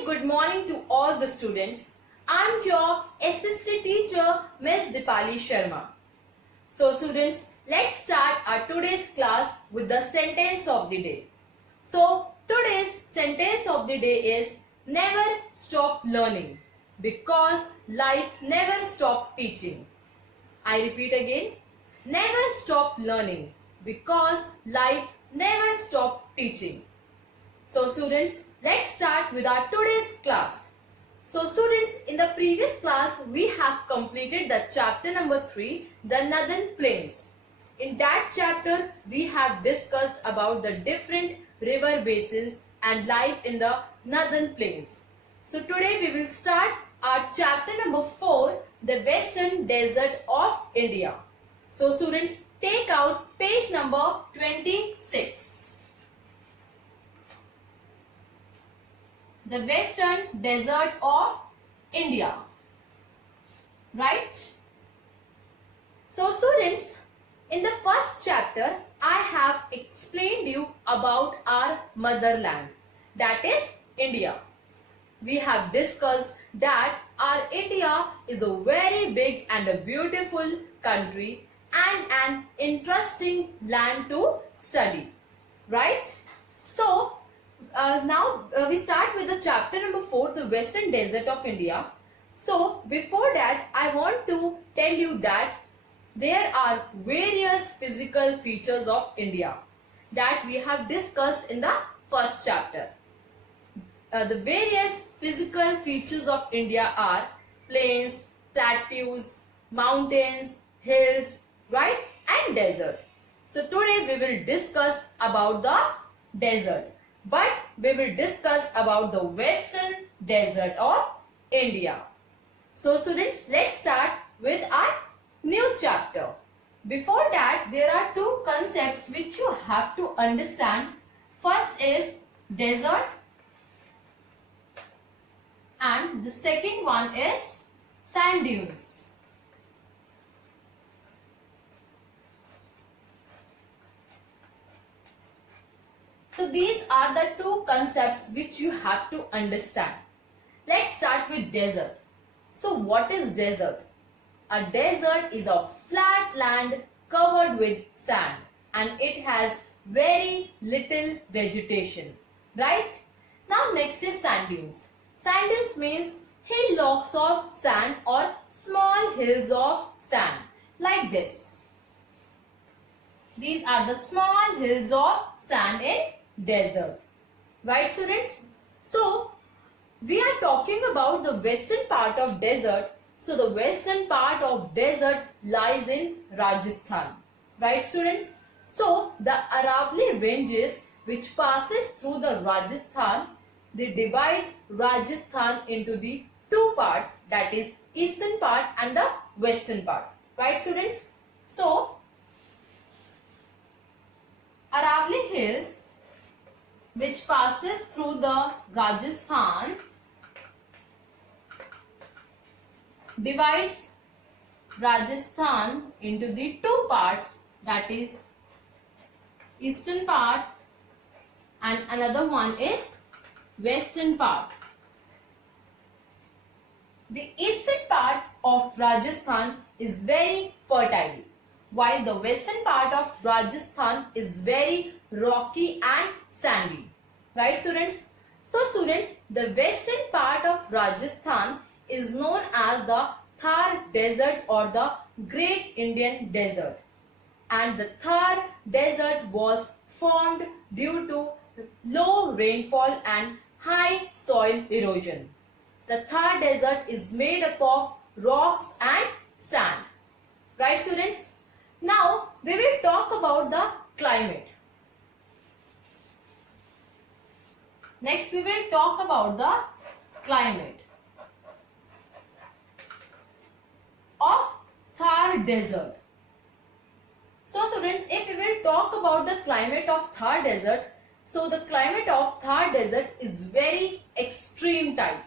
very good morning to all the students. I am your assistant teacher, Ms. Dipali Sharma. So students, let's start our today's class with the sentence of the day. So today's sentence of the day is never stop learning because life never stop teaching. I repeat again, never stop learning because life never stop teaching. So students, let's start with our today's class. So students, in the previous class, we have completed the chapter number 3, the Northern Plains. In that chapter, we have discussed about the different river basins and life in the Northern Plains. So today we will start our chapter number 4, the Western Desert of India. So students, take out page number 26. The Western Desert of India, right? So students, in the first chapter, I have explained you about our motherland, that is India. We have discussed that our India is a very big and a beautiful country and an interesting land to study, right? So now we start with the chapter number 4, the Western Desert of India. So before that, I want to tell you that there are various physical features of India that we have discussed in the first chapter. The various physical features of India are plains, plateaus, mountains, hills, right, and desert. So today we will discuss about the desert. But we will discuss about the Western Desert of India. So students, let's start with our new chapter. Before that, there are two concepts which you have to understand. First is desert and the second one is sand dunes. So these are the two concepts which you have to understand. Let's start with desert. So what is desert? A desert is a flat land covered with sand and it has very little vegetation, right? Now next is sand dunes. Sand dunes means hillocks of sand or small hills of sand like this. These are the small hills of sand in desert, right students? So we are talking about the western part of desert. So the western part of desert lies in Rajasthan, right students? So the Aravalli ranges which passes through the Rajasthan, they divide Rajasthan into the two parts, that is eastern part and the western part, right students? So Aravalli Hills which passes through the Rajasthan divides Rajasthan into the two parts, that is eastern part and another one is western part. The eastern part of Rajasthan is very fertile, while the western part of Rajasthan is very rocky and sandy, right students? So students, the western part of Rajasthan is known as the Thar Desert or the Great Indian Desert, and the Thar Desert was formed due to low rainfall and high soil erosion. The Thar Desert is made up of rocks and sand, right students? Now we will talk about the climate. Next we will talk about the climate of Thar Desert. So students, if we will talk about the climate of Thar Desert, so the climate of Thar Desert is very extreme type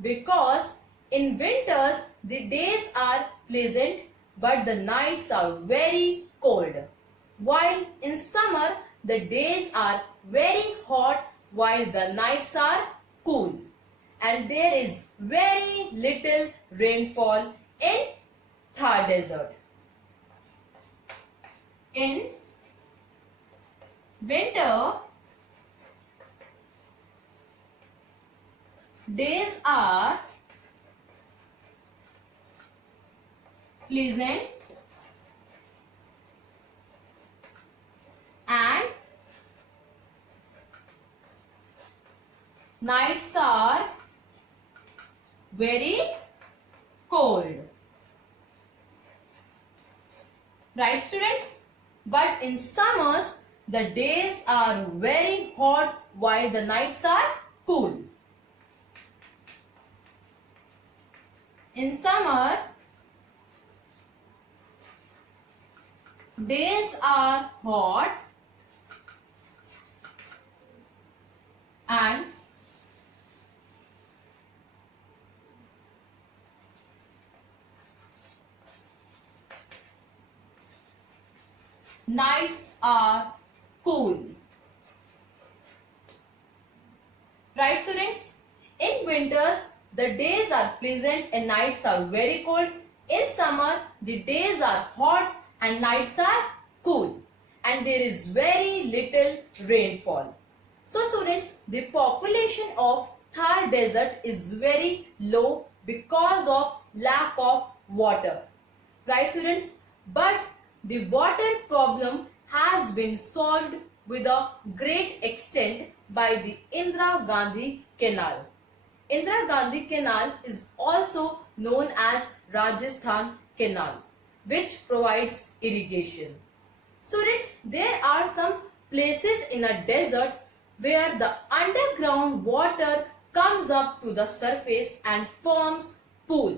because in winters the days are pleasant but the nights are very cold, while in summer the days are very hot while the nights are cool. and there is very little rainfall in Thar Desert. In winter, days are pleasant and nights are very cold. Right, students? But in summers, the days are very hot while the nights are cool. In summer, days are hot and nights are cool. Right, students? In winters, the days are pleasant and nights are very cold. In summer, the days are hot and nights are cool. And there is very little rainfall. So students, the population of Thar Desert is very low because of lack of water. Right, students? But the water problem has been solved with a great extent by the Indira Gandhi Canal. Indira Gandhi Canal is also known as Rajasthan Canal, which provides irrigation. Students, there are some places in a desert where the underground water comes up to the surface and forms pool.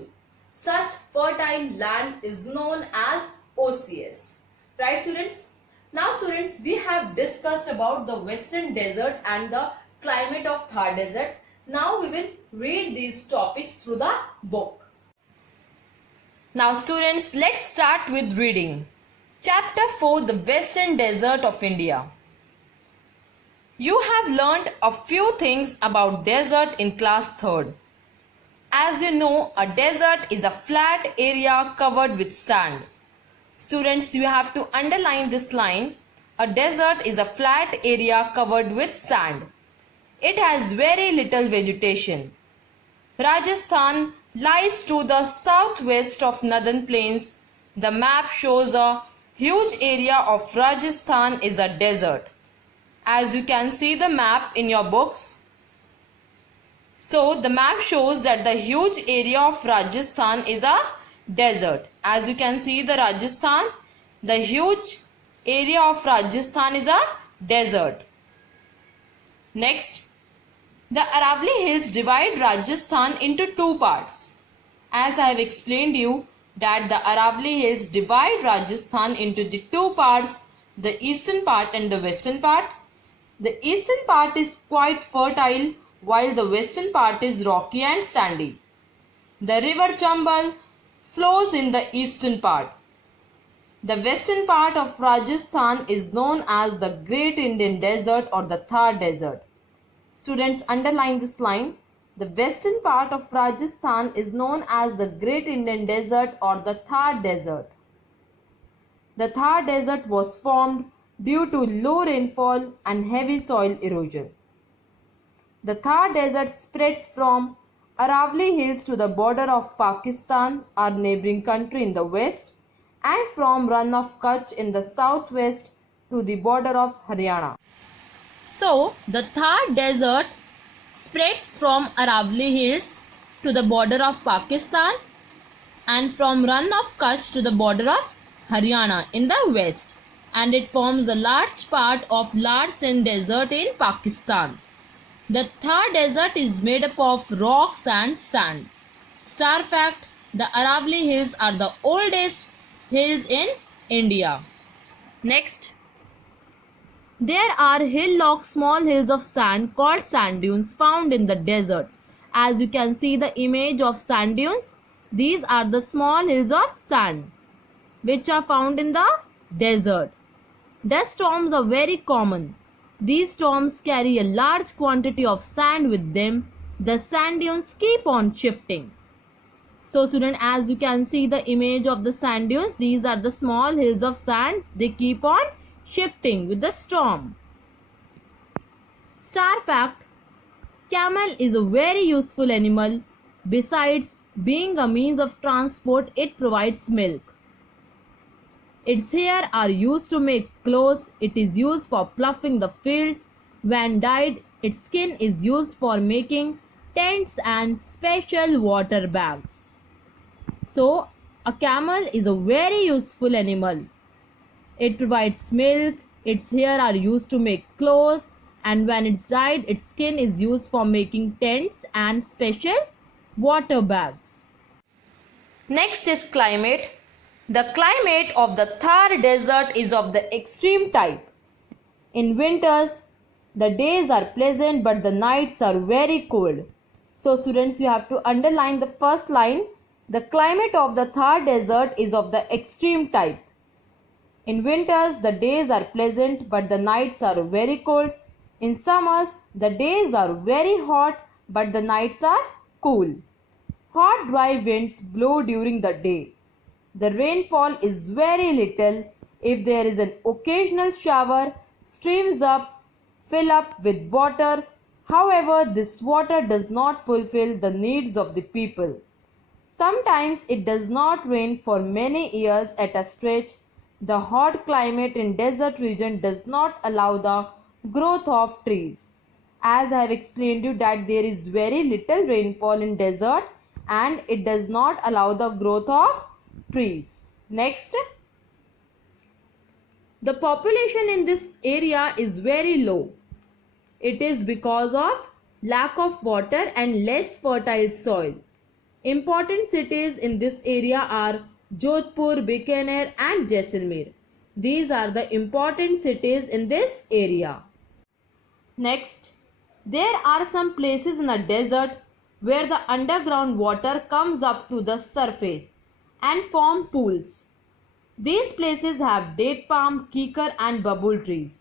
Such fertile land is known as oases. Right, students? Now students, we have discussed about the Western Desert and the climate of Thar Desert. Now we will read these topics through the book. Now students, let's start with reading. Chapter 4, the Western Desert of India. You have learned a few things about desert in class 3rd. As you know, a desert is a flat area covered with sand. Students, you have to underline this line. A desert is a flat area covered with sand. It has very little vegetation. Rajasthan lies to the southwest of northern plains. The map shows a huge area of Rajasthan is a desert. As you can see the map in your books. So the map shows that the huge area of Rajasthan is a desert. As you can see the huge area of Rajasthan is a desert. Next, the Aravalli Hills divide Rajasthan into two parts. As I have explained you that the Aravalli Hills divide Rajasthan into the two parts, the eastern part and the western part. The eastern part is quite fertile while the western part is rocky and sandy. The river Chambal flows in the eastern part. The western part of Rajasthan is known as the Great Indian Desert or the Thar Desert. Students, underline this line. The western part of Rajasthan is known as the Great Indian Desert or the Thar Desert. The Thar Desert was formed due to low rainfall and heavy soil erosion. The Thar Desert spreads from Aravalli Hills to the border of Pakistan, our neighboring country in the west, and from Rann of Kutch in the southwest to the border of Haryana. So, the Thar Desert spreads from Aravalli Hills to the border of Pakistan and from Rann of Kutch to the border of Haryana in the west, and it forms a large part of Lar Sindh Desert in Pakistan. The Thar Desert is made up of rocks and sand. Star fact, the Aravalli Hills are the oldest hills in India. Next, there are hill-locked small hills of sand called sand dunes found in the desert. As you can see the image of sand dunes, these are the small hills of sand which are found in the desert. Dust storms are very common. These storms carry a large quantity of sand with them. the sand dunes keep on shifting. So student, as you can see the image of the sand dunes, these are the small hills of sand. They keep on shifting with the storm. Star fact: camel is a very useful animal. Besides being a means of transport, it provides milk. Its hair are used to make clothes. It is used for ploughing the fields. When dyed, its skin is used for making tents and special water bags. So, a camel is a very useful animal. It provides milk, its hair are used to make clothes, and when it's dyed, its skin is used for making tents and special water bags. Next is climate. The climate of the Thar Desert is of the extreme type. In winters, the days are pleasant but the nights are very cold. So students, you have to underline the first line. The climate of the Thar Desert is of the extreme type. In winters, the days are pleasant but the nights are very cold. In summers, the days are very hot but the nights are cool. Hot dry winds blow during the day. The rainfall is very little. If there is an occasional shower, streams fill up with water. However, this water does not fulfill the needs of the people. Sometimes it does not rain for many years at a stretch. The hot climate in desert region does not allow the growth of trees. As I have explained you that there is very little rainfall in desert and it does not allow the growth of trees. Next, the population in this area is very low. It is because of lack of water and less fertile soil. Important cities in this area are Jodhpur, Bikaner and Jaisalmer. These are the important cities in this area. Next, there are some places in the desert where the underground water comes up to the surface and form pools. These places have date palm, kikar and babul trees.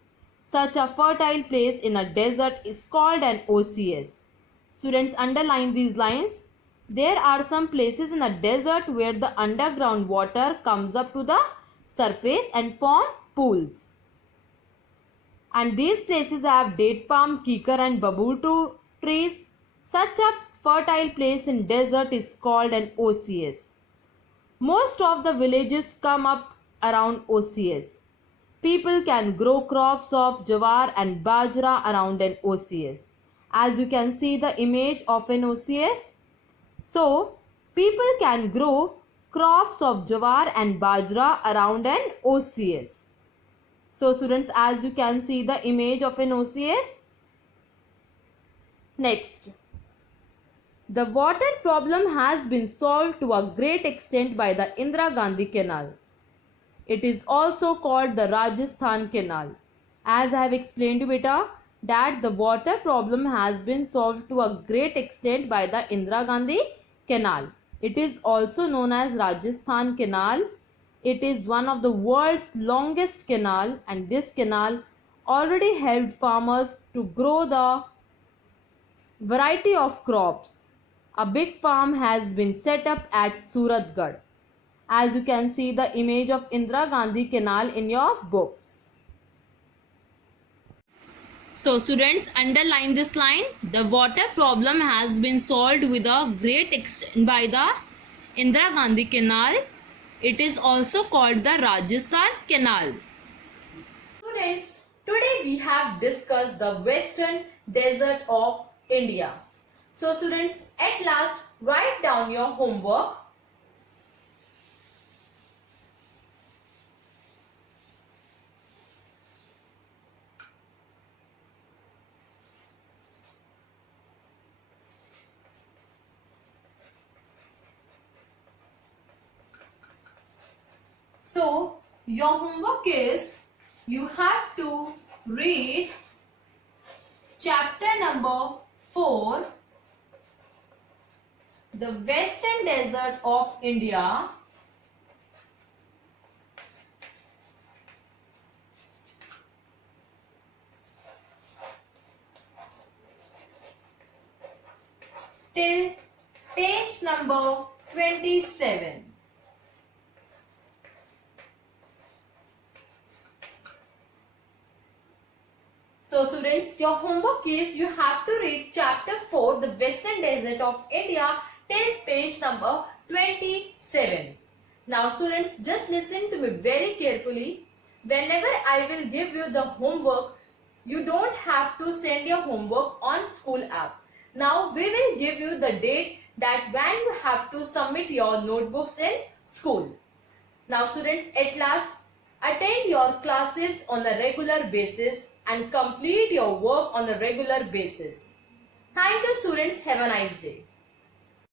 Such a fertile place in a desert is called an oasis. Students, underline these lines. There are some places in a desert where the underground water comes up to the surface and form pools. And these places have date palm, kikar and babul trees. Such a fertile place in desert is called an oasis. Most of the villages come up around oasis. People can grow crops of jawar and bajra around an oasis. As you can see the image of an oasis. So, people can grow crops of jawar and bajra around an oasis. So, students, as you can see the image of an oasis. Next, the water problem has been solved to a great extent by the Indira Gandhi Canal. It is also called the Rajasthan Canal. As I have explained to you, beta, that the water problem has been solved to a great extent by the Indira Gandhi Canal. It is also known as Rajasthan Canal. It is one of the world's longest canal, and this canal already helped farmers to grow the variety of crops. A big farm has been set up at Suratgarh. As you can see the image of Indira Gandhi Canal in your books. So students, underline this line. The water problem has been solved with a great extent by the Indira Gandhi Canal. It is also called the Rajasthan Canal. Students, today we have discussed the western desert of India. So students, at last write down your homework. So, your homework is you have to read chapter number 4, the Western Desert of India. till page number 27. So students, your homework is you have to read chapter 4, the Western Desert of India, till page number 27. Now students, just listen to me very carefully. Whenever I will give you the homework, you don't have to send your homework on school app. Now we will give you the date that when you have to submit your notebooks in school. Now students, at last, attend your classes on a regular basis and complete your work on a regular basis. Thank you students. Have a nice day.